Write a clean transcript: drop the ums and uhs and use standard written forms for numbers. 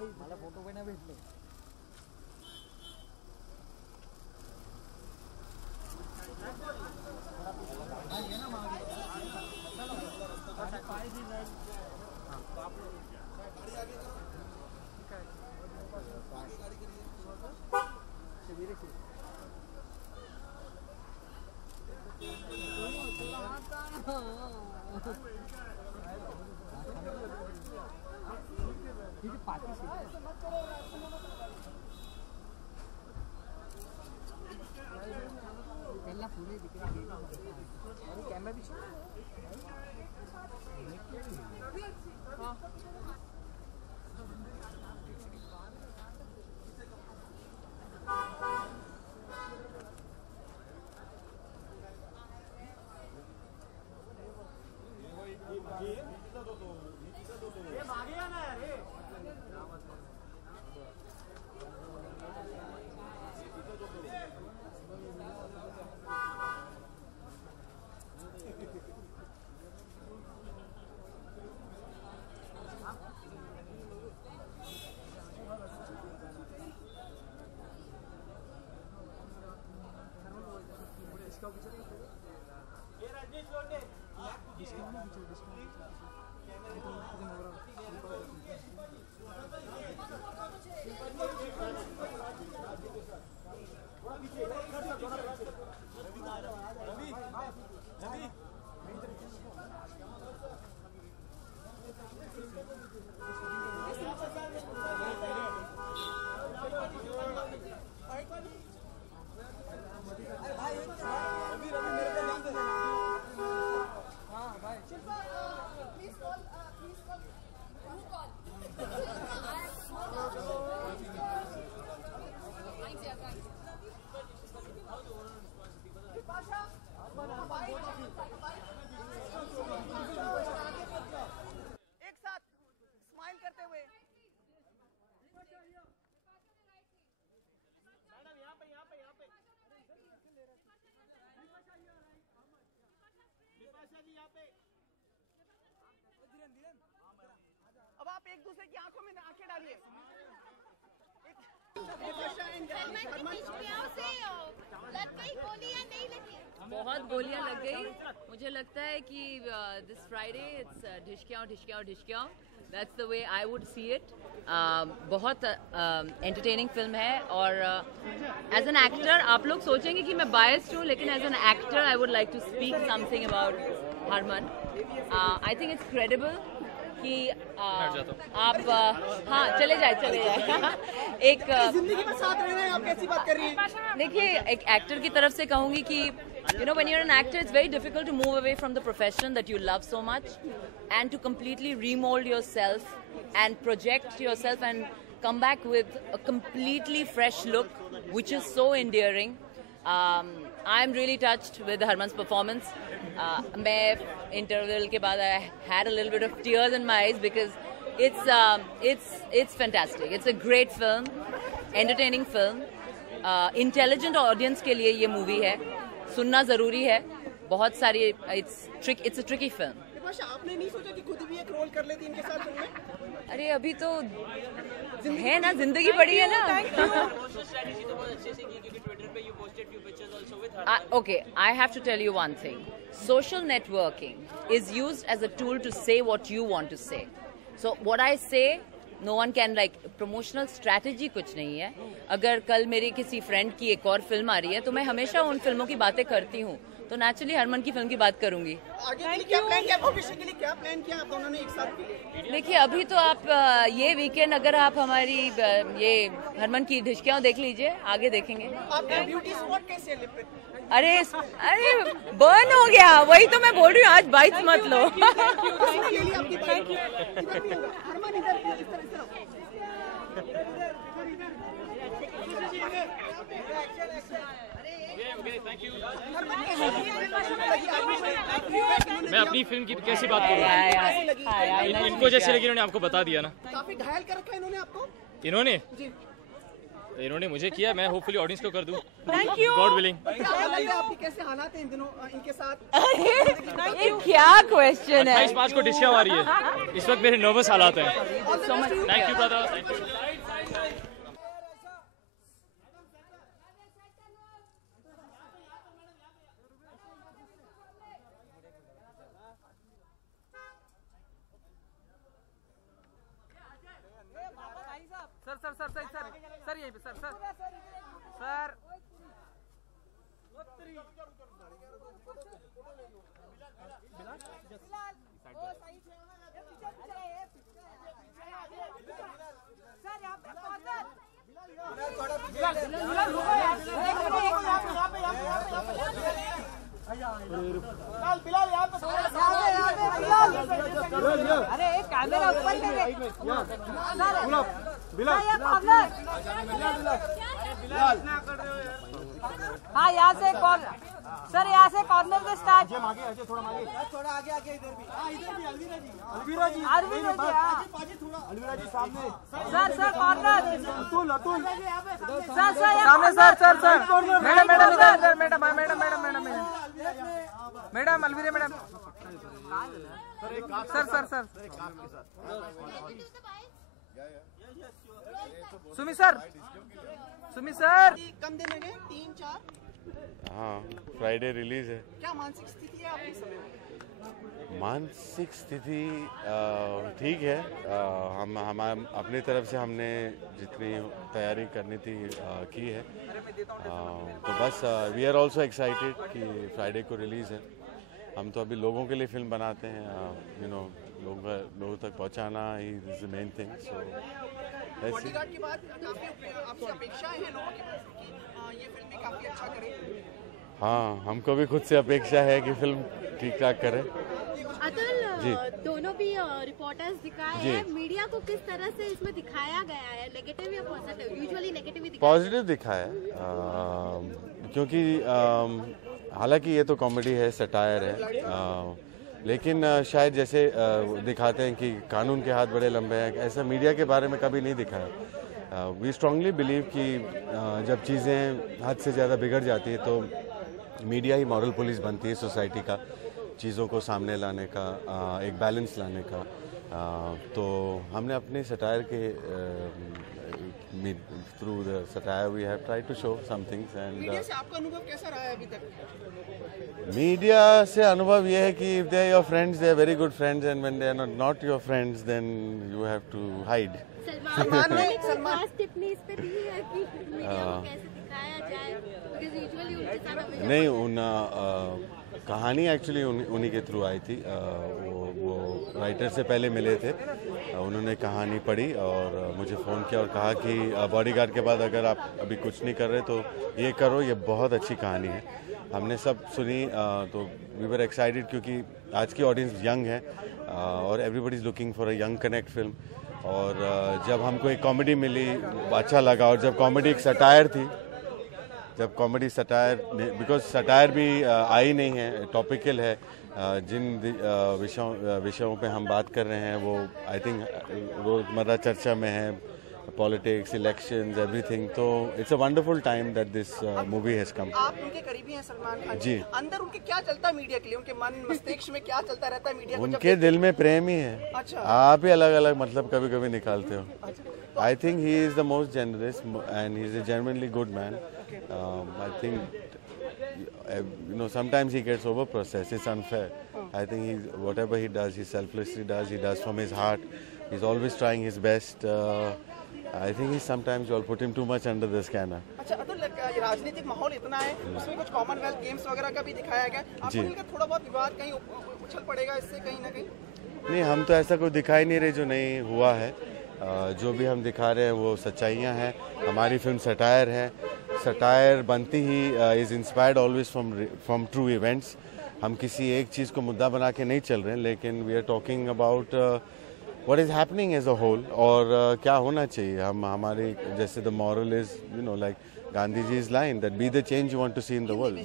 मला फोटो पण नाही भेटले. कैमरा भी अब आप एक दूसरे की आंखों में आंखें डालिए. बहुत गोलियां लग गई. मुझे लगता है कि दिस फ्राइडे इट्स ढिशक्याओ. That's the way I would see it. बहुत entertaining film है और as an actor आप लोग सोचेंगे कि मैं biased हूँ, लेकिन as an actor I would like to speak something about Harman. I think it's credible कि आप हाँ चले जाए एक जिंदगी में साथ रह रहे हैं, आप कैसी बात कर रही हैं? देखिए, एक एक्टर की तरफ से कहूँगी कि when you're an actor, it's very difficult to move away from the profession that you love so much and to completely remold yourself and project yourself and come back with a completely fresh look, which is so endearing. I'm really touched with Harman's performance. मैं interval के बाद I had a little bit of tears in my eyes because it's fantastic. It's a great film, entertaining film. Intelligent audience के लिए ये movie है. सुनना जरूरी है. बहुत सारी it's a tricky film. आपने नहीं सोचा कि खुद भी एक रोल कर लेती इनके साथ फिल्म में? अरे अभी तो है ना, जिंदगी बड़ी है ना. Okay, I have to tell you one thing. Social networking is used as a tool to say what you want to say. So what I say, no one can promotional strategy कुछ नहीं है. अगर कल मेरी किसी friend की एक और फिल्म आ रही है तो मैं हमेशा उन फिल्मों की बातें करती हूँ, तो नेचुरली हरमन की फिल्म की बात करूंगी. क्या प्लान किया भविष्य के लिए, क्या प्लान किया आप दोनों ने एक साथ? देखिए, अभी तो आप ये वीकेंड अगर आप हमारी ये हरमन की ढिशक्याओं देख लीजिए, आगे देखेंगे. आपका ब्यूटी स्पॉट कैसे है? अरे बर्न हो गया, वही तो मैं बोल रही हूँ, आज बाइट्स मत लो. मैं अपनी फिल्म की कैसी बात करूँ? इनको जैसे लगी, इन्होंने आपको बता दिया ना. काफी घायल कर रखा है इन्होंने आपको. इन्होंने इन्होंने मुझे किया, मैं होपफुली ऑडियंस को कर दूं। Thank you. God willing. आपके कैसे हालात हैं इन दिनों इनके साथ? ये क्या क्वेश्चन है? 28/5 को डिस्चार्ज आ रही है, इस वक्त मेरे नर्वस हालात हैं। Thank you brother. सर यहीं पे सर अरे कैमरा ऊपर हाँ यहाँ से कॉर्नर सर, यहाँ से कॉर्नर से स्टार्ट। थोड़ा आगे इधर भी अलवीरा जी अलवीरा जी सामने सर कॉर्नर अतुल सर सामने sir madam Alvira madam sir Sumi sir कम दिन में 3-4। हाँ, फ्राइडे रिलीज है। क्या मानसिक स्थिति है आपकी समय में? मानसिक स्थिति ठीक है। हम अपनी तरफ से हमने जितनी तैयारी करनी थी की है। तो बस वी आर ऑल्सो एक्साइटेड कि फ्राइडे को रिलीज़ है। हम तो अभी लोगों के लिए फिल्म बनाते हैं, लोगों तक पहुंचाना he is the main thing. So bodyguard के बाद आपसे अपेक्षाएं हैं लोगों की कि ये फिल्म भी काफी अच्छा करे। हाँ, हमको भी खुद से अपेक्षा है कि फिल्म ठीक ठाक करे। अतुल, दोनों भी रिपोर्टर्स दिखाए हैं, मीडिया को किस तरह से इसमें दिखाया गया है, नेगेटिव या पॉजिटिव? यूजुअली नेगेटिव ही पॉजिटिव दिखाया है, क्योंकि हालांकि ये तो कॉमेडी है, सटायर है, लेकिन शायद जैसे दिखाते हैं कि कानून के हाथ बड़े लंबे हैं, ऐसा मीडिया के बारे में कभी नहीं दिखाया। वी स्ट्रांगली बिलीव कि जब चीज़ें हद से ज़्यादा बिगड़ जाती है तो मीडिया ही मॉरल पुलिस बनती है सोसाइटी का, चीज़ों को सामने लाने का, एक बैलेंस लाने का। तो हमने अपने सटायर के through the satire we have try to show some things. And media से आपका अनुभव कैसा रहा है अभी तक? मीडिया से अनुभव ये है कि if they are your friends, they are very good friends, and when they are not your friends then you have to hide. Salman ने खास टिप्पणी इस पे दी है कि मीडिया को कैसे दिखाया जाए, बिकॉज़ यूजुअली उनके साथ नहीं, कहानी एक्चुअली उन्हीं के थ्रू आई थी। वो राइटर से पहले मिले थे, उन्होंने कहानी पढ़ी और मुझे फ़ोन किया और कहा कि बॉडीगार्ड के बाद अगर आप अभी कुछ नहीं कर रहे तो ये करो, ये बहुत अच्छी कहानी है। हमने सब सुनी, तो वी वर एक्साइटेड क्योंकि आज की ऑडियंस यंग है और everybody is looking for a young connect film. और जब हमको एक कॉमेडी मिली अच्छा लगा, और जब कॉमेडी एक सटायर थी, जब कॉमेडी सटायर, बिकॉज सटायर भी आई नहीं है, टॉपिकल है, जिन विषयों पे हम बात कर रहे हैं वो आई थिंक रोज़मर्रा चर्चा में है, पॉलिटिक्स, इलेक्शंस, एवरीथिंग। तो it's a wonderful time that this movie has come. आप उनके करीबी हैं सलमान खान जी। अंदर उनके क्या चलता है मीडिया के लिए, उनके मन मस्तिष्क में क्या चलता रहता है मीडिया को? उनके दिल में प्रेम ही है। अच्छा। आप ही अलग अलग मतलब कभी कभी निकालते हो। I think he is the most generous and he is a genuinely good man. I think sometimes he gets over processed. It's unfair. I think whatever he does, he selflessly does. He does from his heart. He's always trying his best. I think sometimes you all put him too much under the scanner. अच्छा, अतुल, राजनीतिक माहौल इतना है, उसमें कुछ Commonwealth games वगैरह का भी दिखाया गया। आपको नहीं लगता थोड़ा बहुत विवाद कहीं उछल पड़ेगा इससे कहीं ना कहीं? नहीं, हम तो ऐसा कोई दिखाई नहीं रहे जो नहीं हुआ है। जो भी हम दिखा रहे हैं वो सच्चाइयाँ हैं। हमारी फिल्म सटायर है, सटायर बनती he is inspired always from true events. हम किसी एक चीज़ को मुद्दा बना के नहीं चल रहे हैं, लेकिन we are talking about what is happening as a whole, और क्या होना चाहिए। हम हमारी जैसे the moral is like Gandhi ji is line that be the change you want to see in the world.